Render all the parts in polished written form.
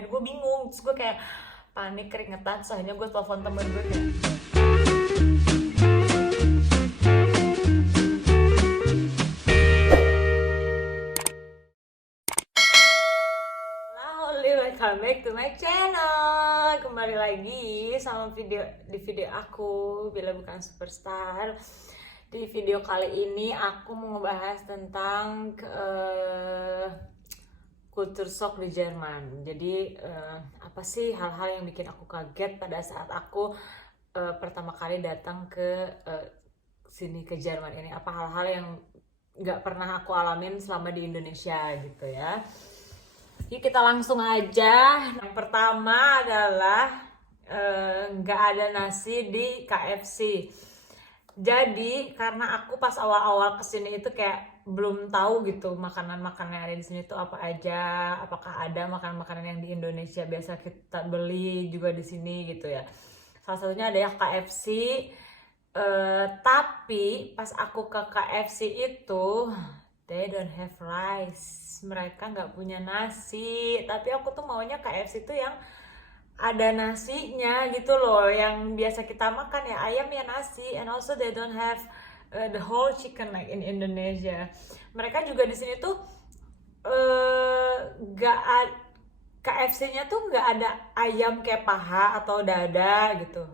dan gue bingung. Terus gue kayak panik, keringetan, soalnya gue telepon temen gue kayak, halo, welcome back to my channel. Kembali lagi sama video aku Bila Bukan Superstar. Di video kali ini aku mau ngebahas tentang kultur shock di Jerman. Jadi apa sih hal-hal yang bikin aku kaget pada saat aku pertama kali datang ke sini, ke Jerman ini. Apa hal-hal yang nggak pernah aku alamin selama di Indonesia gitu ya. Yuk kita langsung aja. Yang pertama adalah nggak ada nasi di KFC. Jadi karena aku pas awal-awal kesini itu kayak belum tahu gitu makanan-makanan yang ada di sini tuh apa aja, apakah ada makanan-makanan yang di Indonesia biasa kita beli juga di sini gitu ya. Salah satunya ada ya KFC. Tapi pas aku ke KFC itu they don't have rice, mereka nggak punya nasi. Tapi aku tuh maunya KFC tuh yang ada nasinya gitu loh, yang biasa kita makan ya ayam ya nasi. And also they don't have the whole chicken like in Indonesia. Mereka juga di sini tuh nggak KFC-nya tuh nggak ada ayam kayak paha atau dada gitu,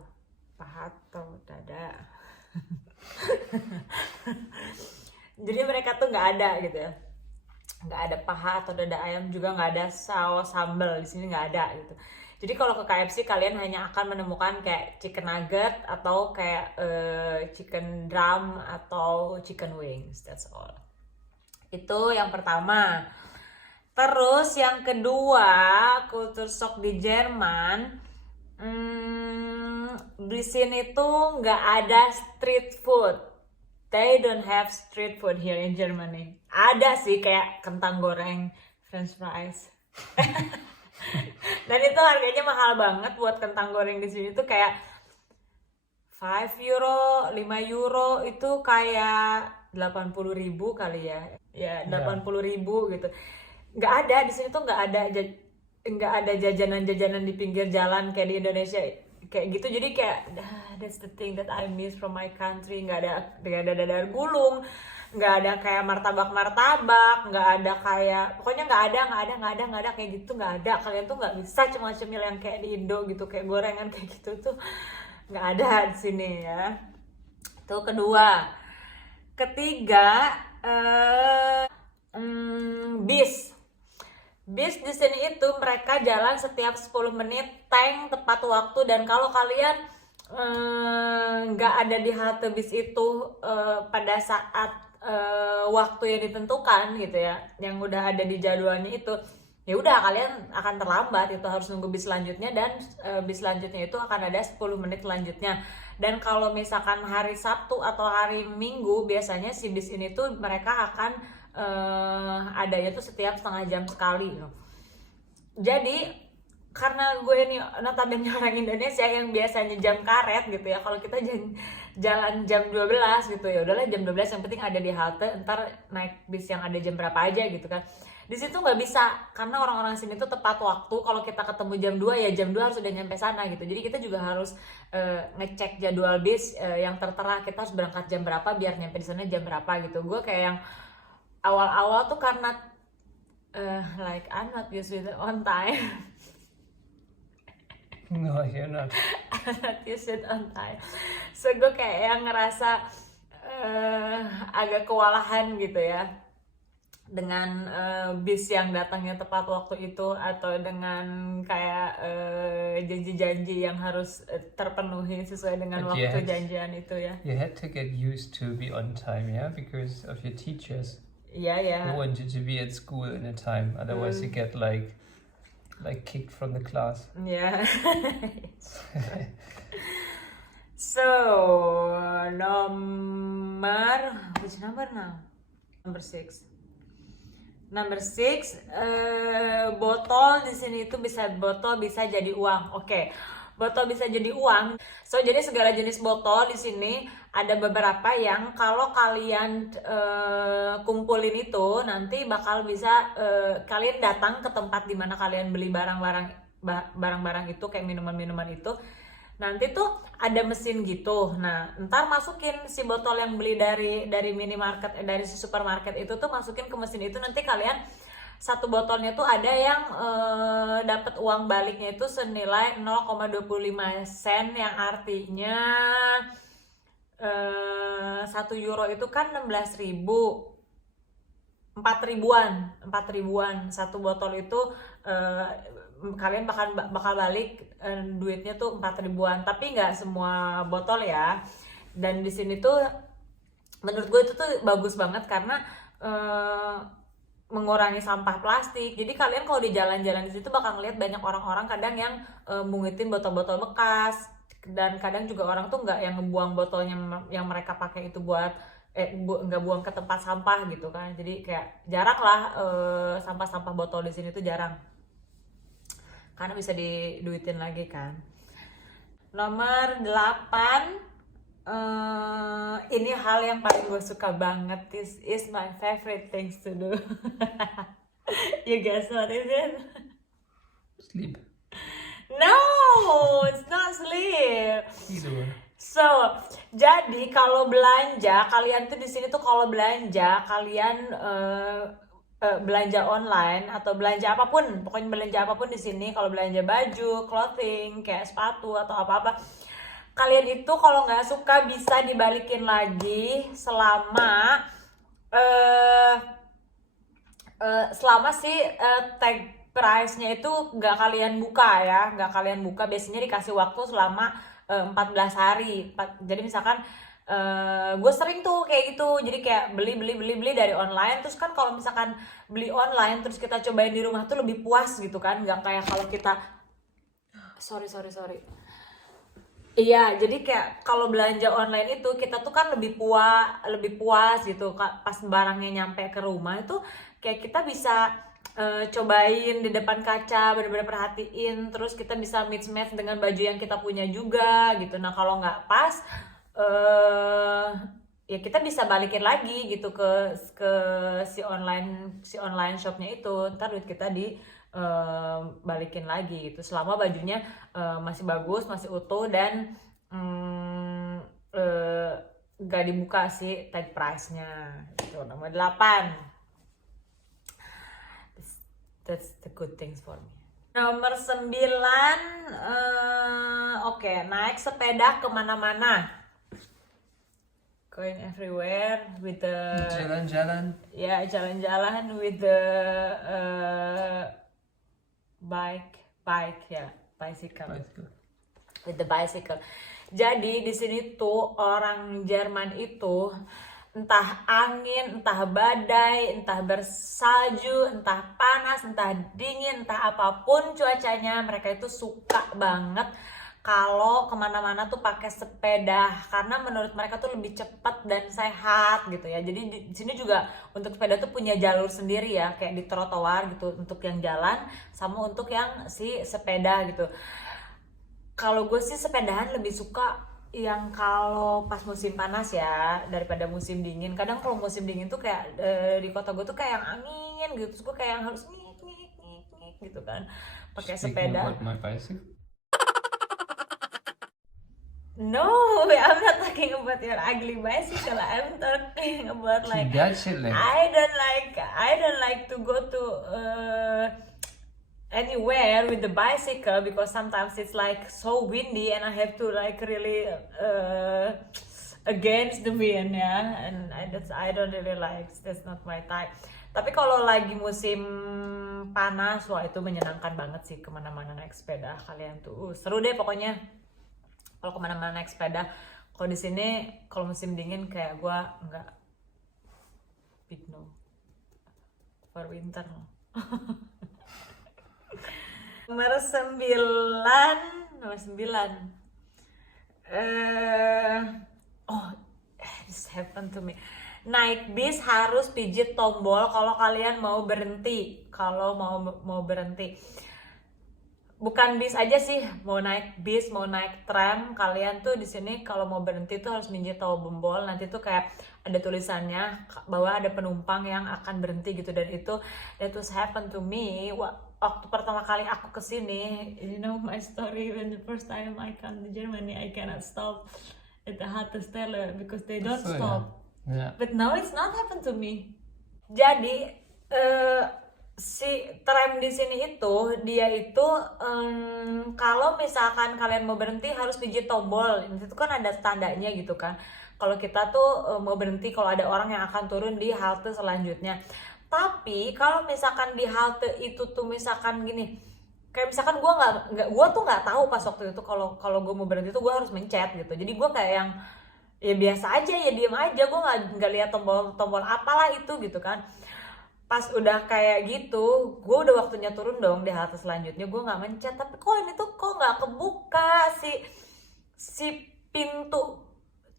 paha atau dada. Jadi mereka tuh nggak ada gitu ya, nggak ada paha atau dada ayam, juga nggak ada saus sambal, di sini nggak ada gitu. Jadi kalau ke KFC kalian hanya akan menemukan kayak chicken nugget atau kayak chicken drum atau chicken wings, that's all. Itu yang pertama. Terus yang kedua, kultur shock di Jerman. Di sini tuh nggak ada street food. They don't have street food here in Germany. Ada sih kayak kentang goreng, French fries. Dan itu harganya mahal banget buat kentang goreng di sini tuh kayak 5 euro, 5 euro itu kayak 80.000 kali ya. Ya 80.000 gitu. Nggak ada di sini tuh, nggak ada jajanan-jajanan di pinggir jalan kayak di Indonesia kayak gitu. Jadi kayak that's the thing that I miss from my country. Nggak ada dadar gulung, nggak ada kayak martabak, nggak ada kayak, pokoknya nggak ada kayak gitu, nggak ada. Kalian tuh nggak bisa cemil yang kayak di Indo gitu, kayak gorengan kayak gitu tuh nggak ada di sini ya. Itu kedua. Ketiga, bis di sini itu mereka jalan setiap 10 menit, tank tepat waktu. Dan kalau kalian nggak ada di halte bis itu pada saat waktu yang ditentukan gitu ya, yang udah ada di jadwalnya itu, ya udah kalian akan terlambat. Itu harus nunggu bis selanjutnya, dan bis selanjutnya itu akan ada 10 menit selanjutnya. Dan kalau misalkan hari Sabtu atau hari Minggu, biasanya si bis ini tuh mereka akan adanya tuh setiap setengah jam sekali gitu. Jadi karena gue ini notabene orang Indonesia yang biasanya jam karet gitu ya, kalau kita jalan jam 12 gitu, ya udahlah jam 12 yang penting ada di halte, ntar naik bis yang ada jam berapa aja gitu kan. Di situ nggak bisa, karena orang-orang sini tuh tepat waktu. Kalau kita ketemu jam 2 ya jam 2 harus udah nyampe sana gitu. Jadi kita juga harus ngecek jadwal bis yang tertera, kita harus berangkat jam berapa biar nyampe di sana jam berapa gitu. Gue kayak yang awal-awal tuh karena like I'm not used with it on time. No, you're not. I'm not used with on time. So gue kayak yang ngerasa agak kewalahan gitu ya dengan bis yang datangnya tepat waktu itu, atau dengan kayak janji-janji yang harus terpenuhi sesuai dengan But waktu janjian itu ya. You had to get used to be on time, yeah, because of your teachers Yeah. who want you to be at school in a time. Otherwise, you get like kicked from the class. Yeah. So, which number now? Number 6. Botol di sini itu botol bisa jadi uang. Oke. botol bisa jadi uang. So jadi segala jenis botol di sini ada beberapa yang kalau kalian kumpulin itu nanti bakal bisa kalian datang ke tempat dimana kalian beli barang-barang itu kayak minuman-minuman itu. Nanti tuh ada mesin gitu. Nah, ntar masukin si botol yang beli dari minimarket, dari si supermarket itu tuh masukin ke mesin itu. Nanti kalian satu botolnya tuh ada yang dapat uang baliknya itu senilai 0,25 sen, yang artinya 1 euro itu kan 16.000, 4 ribuan satu botol itu. Kalian bakal balik duitnya tuh 4 ribuan, tapi nggak semua botol ya. Dan di sini tuh menurut gue itu tuh bagus banget karena mengurangi sampah plastik. Jadi kalian kalau di jalan-jalan di situ bakal ngeliat banyak orang-orang kadang yang mungutin botol-botol bekas, dan kadang juga orang tuh nggak yang ngebuang botolnya yang mereka pakai itu buat nggak buang ke tempat sampah gitu kan. Jadi kayak jarang lah sampah-sampah botol di sini tuh jarang, karena bisa diduitin lagi kan. Nomor 8, ini hal yang paling gue suka banget. This is my favorite things to do. You guess what is it? Sleep. No, it's not sleep. Either one. So, jadi kalau belanja kalian tuh di sini tuh kalau belanja kalian belanja online atau belanja apapun, pokoknya belanja apapun di sini, kalau belanja baju, clothing, kayak sepatu atau apa-apa, kalian itu kalau nggak suka bisa dibalikin lagi selama si tag price-nya itu nggak kalian buka ya, biasanya dikasih waktu selama 14 hari. Jadi misalkan gue sering tuh kayak gitu, jadi kayak beli dari online. Terus kan kalau misalkan beli online terus kita cobain di rumah tuh lebih puas gitu kan, nggak kayak kalau kita sorry. Iya, jadi kayak kalau belanja online itu kita tuh kan lebih puas gitu pas barangnya nyampe ke rumah itu, kayak kita bisa cobain di depan kaca, bener-bener perhatiin, terus kita bisa match dengan baju yang kita punya juga gitu. Nah kalau nggak pas ya kita bisa balikin lagi gitu ke si online shopnya itu. Ntar duit kita balikin lagi gitu selama bajunya masih bagus, masih utuh, dan gak dibuka si tag price-nya gitu. Nomor 8, that's the good things for me. Nomor 9, oke, naik sepeda kemana-mana. Going everywhere with the Jalan-jalan. ya, jalan-jalan with the bicycle. With the bicycle. Jadi di sini tuh orang Jerman itu entah angin, entah badai, entah bersalju, entah panas, entah dingin, entah apapun cuacanya, mereka itu suka banget kalau kemana-mana tuh pakai sepeda, karena menurut mereka tuh lebih cepat dan sehat gitu ya. Jadi di sini juga untuk sepeda tuh punya jalur sendiri ya, kayak di trotoar gitu untuk yang jalan sama untuk yang si sepeda gitu. Kalau gue sih sepedahan lebih suka yang kalau pas musim panas ya daripada musim dingin. Kadang kalau musim dingin tuh kayak di kota gue tuh kayak yang angin gitu, terus gue kayak yang harus ngik gitu kan pakai sepeda. About my bicycle. No, I'm not talking about your ugly bicycle. I'm talking about like That's it, like. I don't like to go to anywhere with the bicycle because sometimes it's like so windy and I have to like really against the wind ya, and I don't really like, that's not my type. Tapi kalau lagi musim panas, wah itu menyenangkan banget sih kemana-mana naik sepeda. Kalian tuh seru deh pokoknya kalau kemana-mana naik sepeda. Kalau di sini kalau musim dingin kayak gue nggak, big no for winter. Nomor 9, this happened to me. Naik bis harus pijit tombol kalau kalian mau berhenti. Kalau mau berhenti, bukan bis aja sih, mau naik bis mau naik tram, kalian tuh di sini kalau mau berhenti tuh harus ninja tombol. Nanti tuh kayak ada tulisannya bahwa ada penumpang yang akan berhenti gitu, dan itu that was happen to me waktu pertama kali aku kesini. You know my story, when the first time I come to Germany I cannot stop at the Haltestelle because they don't So, stop. yeah. But now it's not happen to me. Jadi si tram di sini itu dia itu kalau misalkan kalian mau berhenti harus pijit tombol. Itu kan ada tandanya gitu kan. Kalau kita tuh mau berhenti kalau ada orang yang akan turun di halte selanjutnya. Tapi kalau misalkan di halte itu tuh misalkan gini, kayak misalkan gue tuh nggak tahu pas waktu itu kalau gue mau berhenti tuh gue harus mencet gitu. Jadi gue kayak yang ya biasa aja, ya diem aja, gue nggak lihat tombol apalah itu gitu kan. Pas udah kayak gitu, gue udah waktunya turun dong di halte selanjutnya, gue nggak mencet, tapi kok ini tuh kok nggak kebuka si pintu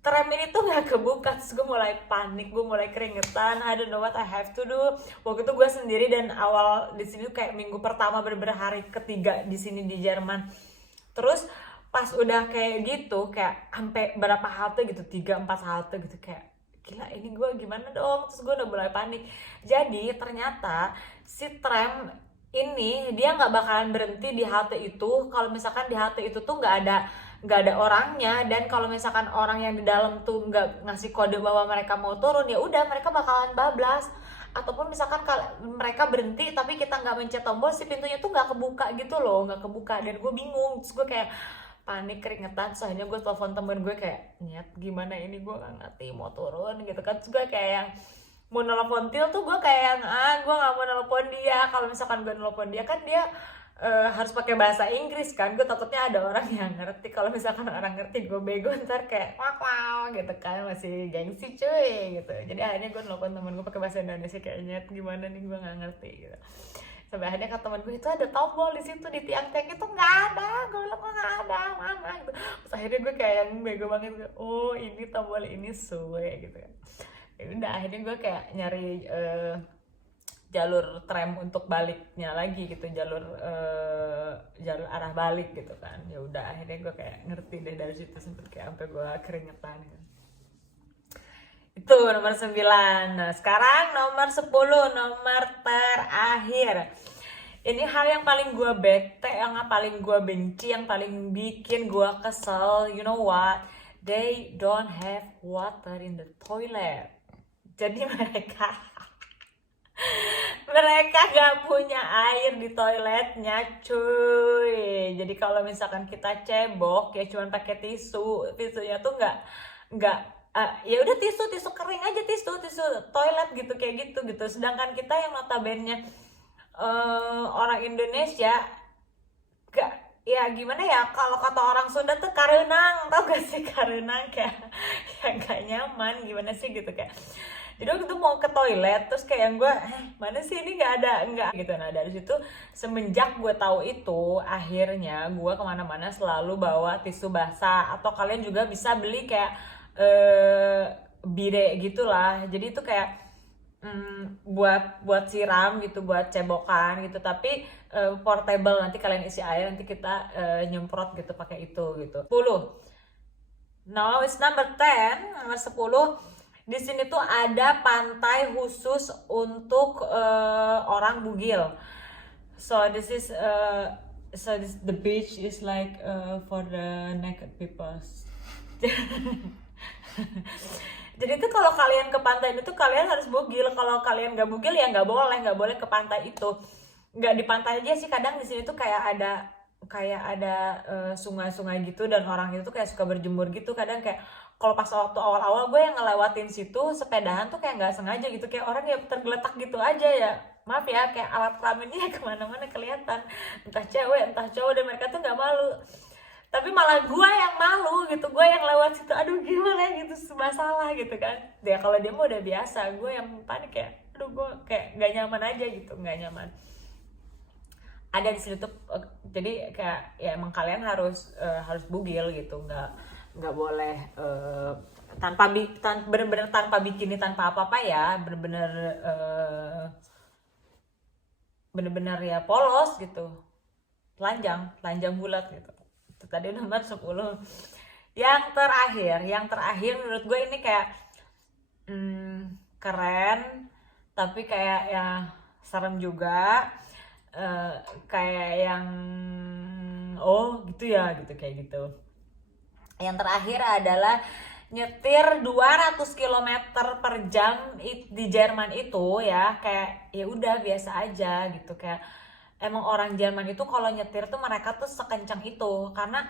tram ini tuh nggak kebuka. Terus gue mulai panik, gue mulai keringetan, I don't know what I have to do. Waktu itu gue sendiri, dan awal di sini kayak minggu pertama bener-bener hari ketiga di sini di Jerman. Terus pas udah kayak gitu, kayak sampai berapa halte gitu, 3-4 halte gitu, kayak gila ini gue gimana dong. Terus gue udah mulai panik. Jadi ternyata si tram ini dia nggak bakalan berhenti di halte itu kalau misalkan di halte itu tuh nggak ada orangnya, dan kalau misalkan orang yang di dalam tuh nggak ngasih kode bahwa mereka mau turun, ya udah mereka bakalan bablas. Ataupun misalkan mereka berhenti tapi kita nggak mencet tombol, si pintunya tuh nggak kebuka gitu loh, nggak kebuka. Dan gue bingung, terus gue kayak panik, keringetan. Soalnya gue telepon temen gue kayak, nyet gimana ini, gue gak ngerti mau turun gitu kan. Terus gue kayak yang mau nelpon Til tuh gue kayak yang gue gak mau nelpon dia. Kalau misalkan gue nelpon dia kan dia harus pakai bahasa Inggris kan, gue takutnya ada orang yang ngerti. Kalau misalkan orang ngerti gue bego, ntar kayak wow gitu kan, masih gengsi cuy gitu. Jadi akhirnya gue nelpon temen gue pakai bahasa Indonesia kayak, nyet gimana nih, gue gak ngerti gitu. Sampai akhirnya kata teman gue, itu ada tombol di situ di tiang-tiang itu, nggak ada. Gue bilang nggak ada, mana gitu. Terus akhirnya gue kayak yang bego banget, oh ini tombol ini suwe gitu kan. Ya udah akhirnya gue kayak nyari jalur tram untuk baliknya lagi gitu, jalur arah balik gitu kan. Ya udah akhirnya gue kayak ngerti deh dari situ, sempet kayak sampai gue keringetan gitu. Itu nomor 9. Nah, sekarang nomor 10, nomor terakhir. Ini hal yang paling gue bete, yang paling gue benci, yang paling bikin gue kesel. You know what? They don't have water in the toilet. Jadi mereka gak punya air di toiletnya cuy. Jadi kalau misalkan kita cebok ya cuman pakai tisunya tuh nggak ya udah tisu kering aja, tisu toilet gitu, kayak gitu. Sedangkan kita yang notabene orang Indonesia gak, ya gimana ya, kalau kata orang Sunda tuh karenang, tau gak sih karenang, kayak gak nyaman gimana sih gitu kayak. Jadi waktu itu mau ke toilet, terus kayak yang gue mana sih ini nggak gitu. Nah dari situ semenjak gue tahu itu, akhirnya gue kemana-mana selalu bawa tisu basah, atau kalian juga bisa beli kayak bire gitulah. Jadi itu kayak buat siram gitu, buat cebokan gitu, tapi portable. Nanti kalian isi air, nanti kita nyemprot gitu pakai itu gitu. 10. Now it's number 10, nomor 10. Di sini tuh ada pantai khusus untuk orang bugil. So this the beach is like for the naked people. Jadi tuh kalau kalian ke pantai itu kalian harus bugil. Kalau kalian nggak bugil ya nggak boleh ke pantai itu. Nggak di pantai aja sih, kadang di sini tuh kayak ada sungai-sungai gitu, dan orang itu kayak suka berjemur gitu. Kadang kayak kalau pas waktu awal-awal gue yang ngelewatin situ sepedahan tuh kayak nggak sengaja gitu, kayak orang ya tergeletak gitu aja ya. Maaf ya, kayak alat kelaminnya kemana-mana kelihatan, entah cewek entah cowok, dan mereka tuh nggak malu. Tapi malah gue yang malu gitu, gue yang lewat situ, aduh gimana gitu, masalah gitu kan. Ya kalau dia mah udah biasa, gue yang panik kayak, aduh gue kayak nggak nyaman aja gitu, nggak nyaman. Ada di situ tuh, jadi kayak ya emang kalian harus bugil gitu, nggak boleh bener-bener tanpa bikini, tanpa apa-apa ya, bener-bener ya polos gitu. telanjang bulat gitu. Itu tadi nomor 10. Yang terakhir menurut gue ini kayak keren, tapi kayak ya serem juga. Kayak yang oh gitu ya gitu, kayak gitu. Yang terakhir adalah nyetir 200 km per jam di Jerman itu ya, kayak ya udah biasa aja gitu. Kayak emang orang Jerman itu kalau nyetir tuh mereka tuh sekencang itu karena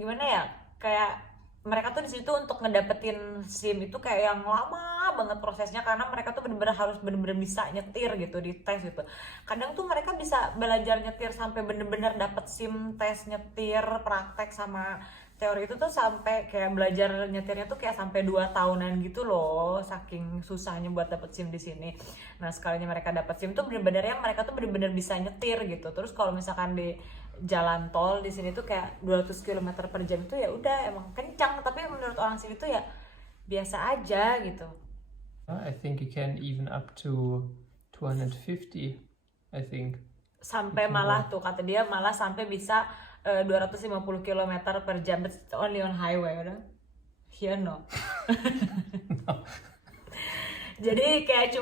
gimana ya, kayak mereka tuh di situ untuk ngedapetin SIM itu kayak yang lama banget prosesnya, karena mereka tuh bener-bener harus bener-bener bisa nyetir gitu di tes gitu. Kadang tuh mereka bisa belajar nyetir sampai bener-bener dapet SIM tes nyetir praktek sama teori itu tuh sampai kayak belajar nyetirnya tuh kayak sampai 2 tahunan gitu loh, saking susahnya buat dapet SIM di sini. Nah sekalinya mereka dapet SIM tuh bener-bener yang mereka tuh bener-bener bisa nyetir gitu. Terus kalau misalkan di jalan tol di sini tuh kayak 200 km per jam itu ya udah emang kencang, tapi menurut orang sini tuh ya biasa aja gitu. I think you can even up to 250, I think. Sampai malah tuh kata dia malah sampai bisa 250 km per jam, but only on highway, udah? Here no. Jadi kayak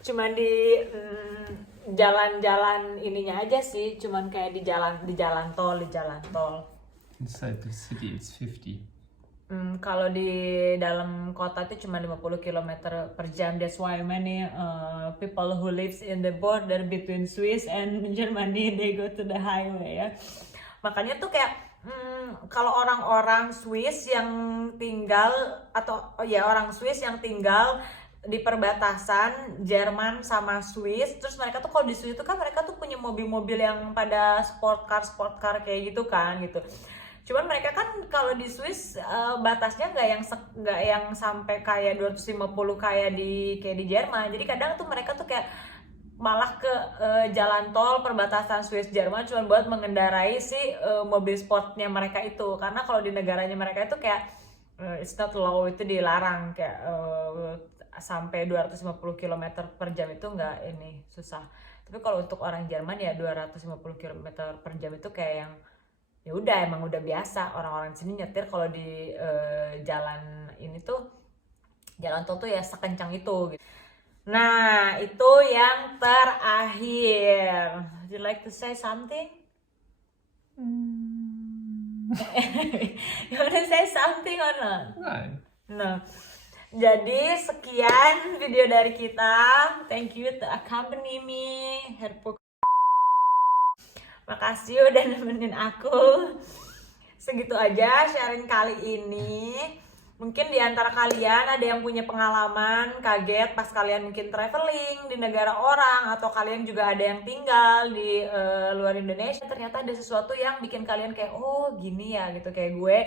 cuman di jalan-jalan ininya aja sih, cuman kayak di jalan tol. Inside the city it's 50. Kalau di dalam kota itu cuma 50 km per jam. That's why many people who lives in the border between Swiss and Germany, they go to the highway ya. Makanya tuh kayak kalau orang-orang Swiss yang tinggal orang Swiss yang tinggal di perbatasan Jerman sama Swiss, terus mereka tuh kalau di Swiss itu kan mereka tuh punya mobil-mobil yang pada sport car kayak gitu kan gitu. Cuman mereka kan kalau di Swiss batasnya nggak yang sampai kayak 250 kayak di Jerman. Jadi kadang tuh mereka tuh kayak malah ke jalan tol perbatasan Swiss Jerman cuma buat mengendarai si mobil sportnya mereka itu. Karena kalau di negaranya mereka itu kayak it's not law, itu dilarang kayak sampai 250 km per jam itu nggak ini, susah. Tapi kalau untuk orang Jerman ya 250 km per jam itu kayak yang ya udah emang udah biasa orang-orang sini nyetir kalau di jalan ini tuh, jalan tol tuh ya sekencang itu gitu. Nah itu yang terakhir. Would you like to say something? You wanna say something or not? No. Jadi sekian video dari kita. Thank you to accompany me. Makasih udah nemenin aku. Segitu aja sharing kali ini. Mungkin di antara kalian ada yang punya pengalaman kaget pas kalian mungkin traveling di negara orang, atau kalian juga ada yang tinggal di luar Indonesia. Ternyata ada sesuatu yang bikin kalian kayak oh gini ya gitu kayak gue.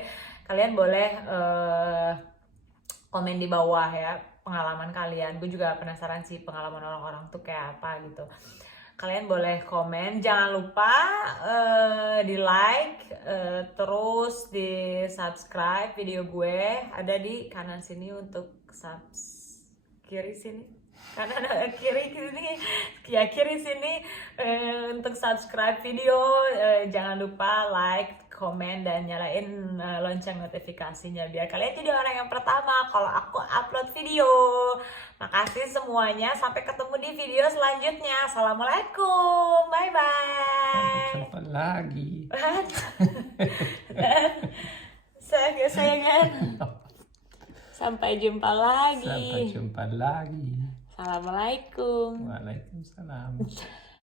Kalian boleh komen di bawah ya pengalaman kalian. Gue juga penasaran sih pengalaman orang-orang tuh kayak apa gitu. Kalian boleh komen, jangan lupa di like, terus di subscribe video gue, ada di kanan sini untuk kiri sini, kanan kiri sini, ya kiri sini untuk subscribe video. Jangan lupa like, komen, dan nyalain lonceng notifikasinya biar kalian jadi orang yang pertama kalau aku upload video. Makasih semuanya, sampai ketemu di video selanjutnya. Assalamualaikum, bye bye. Sampai jumpa lagi. Sayangan. Sampai jumpa lagi. Sampai jumpa lagi. Assalamualaikum. Waalaikumsalam.